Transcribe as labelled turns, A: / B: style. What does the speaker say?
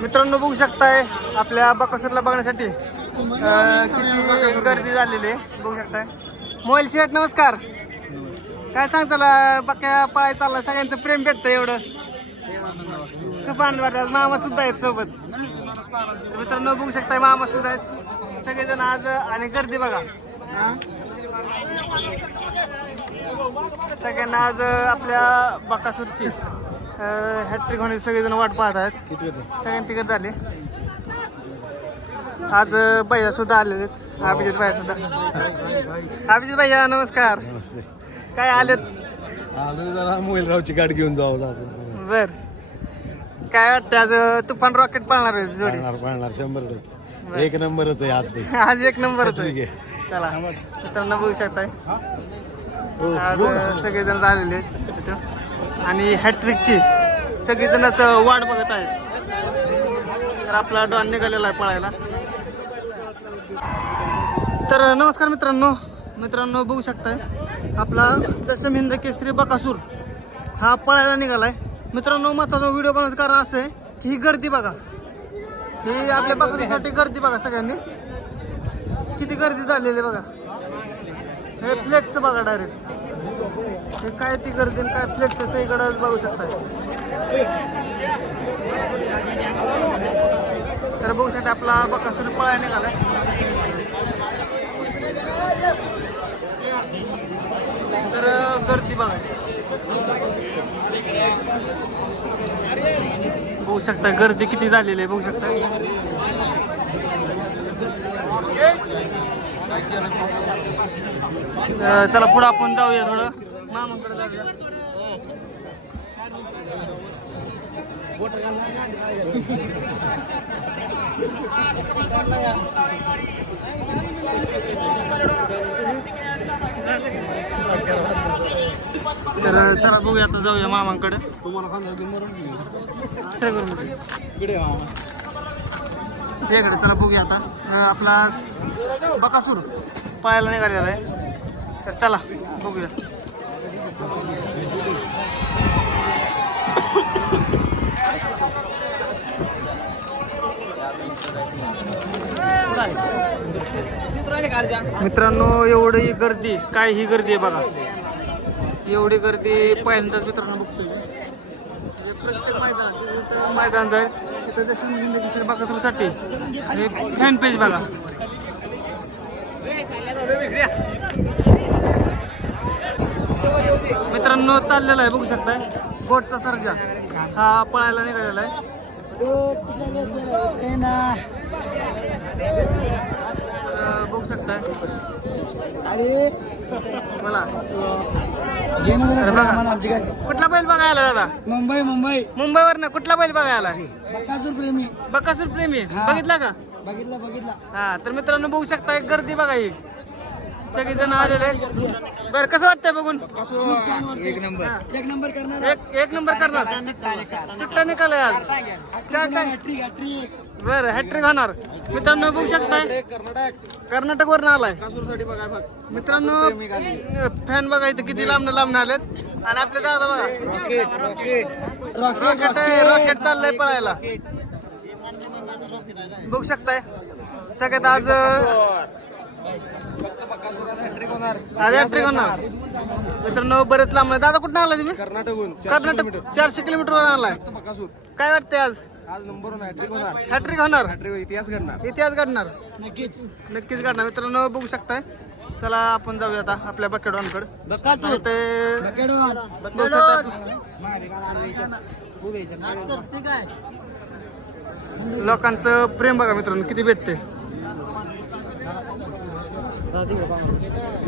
A: मित्रांनो बघू शकताय आपल्या बकासूरला बघण्यासाठी किती गर्दी झालेली आहे. बघू शकताय. मोबाईल शेट नमस्कार. काय सांगताला बक्या पळाय चालला सगळ्यांचं प्रेम भेटतं एवढं. खूप आनंद वाटत मामा सुद्धा आहेत सोबत. मित्रांनो बघू शकताय मामा सुद्धा आहेत. सगळेजण आज आणि गर्दी बघा. सगळ्यांना आज आपल्या बकासूरची. हॅट्रिक होण्याची सगळेजण वाट पाहत आहेत सगळ्यांची गर्दी झाली आज भैया सुद्धा आलेले आहेत. अभिजित भैया सुद्धा. अभिजित भैया नमस्कार.
B: नमस्ते.
A: काय आलेत?
B: आलो जरा मोबाईलरावची गाठ घेऊन जाऊ
A: बर. काय वाटतं आज तुफान रॉकेट पाळणार आहे जोडी?
B: पाळणार शंभर टक्के. एक नंबरच आहे आज
A: आज एक नंबरच आहे. चला. मित्रांनो बघू शकताय.
B: हो,
A: आज
B: हो.
A: सगळेजण झालेले आहेत. आणि हॅट्रिकची सगळेजणच वाट बघत आहेत. तर आपला डॉन निघालेला आहे पळायला. तर नमस्कार मित्रांनो. मित्रांनो बघू शकताय आपला दशमिंद केसरी बकासूर हा पळायला निघालाय. मित्रांनो महत्त्वाचा व्हिडिओ बनवायचं कारण असं आहे की ही गर्दी बघा. ही आपल्या बकरीसाठी गर्दी बघा सगळ्यांनी. किती गर्दी झालेली आहे बघा. हे प्लेट्स बघा डायरेक्ट हे काय ती गर्दी काय प्लेट्स इकडे बघू शकताय. तर बघू शकता आपला बकासूर पळायला निघालाय. तर गर्दी बघा. बघू शकता गर्दी किती झालेली आहे बघू शकता. तर चला पुढं आपण जाऊया थोडं. मामाकडे जाऊया. तर चला बघूया आता जाऊया मामांकडे. वेगळे. चला बघूया आता. आपला बकासूर पायाला निघालेला आहे. तर चला बघूया. मित्रांनो एवढी गर्दी काय ही गर्दी आहे बघा. एवढी गर्दी पहिल्यांदाच मित्रांनो बघतोय मी. म्हणजे प्रत्येक मैदान मैदान जाईल तिथं जसं हिंदी हे फॅन पेज बघा. मित्रांनो चाललेला आहे बघू शकताय. बोटचा सर्जा. हा पळायला निघालेला आहे. बघू शकताय बोला. अरे. कुठला बैल बघायला दादा?
C: मुंबई मुंबई.
A: मुंबईवर ना कुठला बैल बघायला
C: बकासूर प्रेमी.
A: बकासूर प्रेमी. बघितला का?
C: बघितला बघितला.
A: हा तर मित्रांनो बघू शकता एक गर्दी बघा ही. सगळेजण आलेले बरं कसं वाटतंय बघून?
C: एक नंबर. एक नंबर करणार
A: एक एक नंबर करणार. सुट्टा निकालाय आज. चार टाइम
C: हॅट्रिक हॅट्रिक
A: बरं हॅट्रिक होणार. मित्रांनो बघू शकताय. कर्नाटक वरून आलाय. मित्रांनो फॅन बघा इथं किती लांब लांब आलेत. आणि आपले दादा बघा. रॉकेट रॉकेट चाललंय पळायला. बघू शकताय. सगळ्यात आज आज हॅट्रिक होणार. मित्रांनो बरेच लांब आहे. दादा कुठं आला तुम्ही?
C: कर्नाटकहून
A: कर्नाटक चारशे किलोमीटर वर आलाय काय वाटतंय आज?
C: आज नंबर वन हॅट्रिक होणार.
A: हॅट्रिक होणार?
C: हॅट्रिक इतिहास करणार
A: इतिहास घडणार.
C: नक्कीच.
A: नक्कीच घडणार. मित्रांनो बघू शकताय. चला आपण जाऊया आता आपल्या बकेडॉनकडे ते लोकांचं प्रेम बघा मित्रांनो किती भेटते